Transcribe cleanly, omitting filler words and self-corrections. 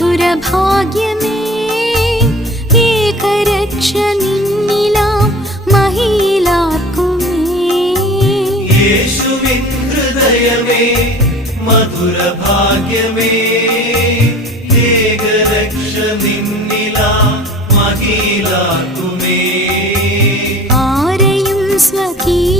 മധുരഭാഗ്യമേ ഏകരക്ഷ നിന്നിലാം മഹിയിലാർക്കുമേ. യേശുവിൻ ഹൃദയമേ മധുരഭാഗ്യമേ ഏകരക്ഷ നിന്നിലാം മഹിയിലാർക്കുമേ. ആരെയും സ്വകീയ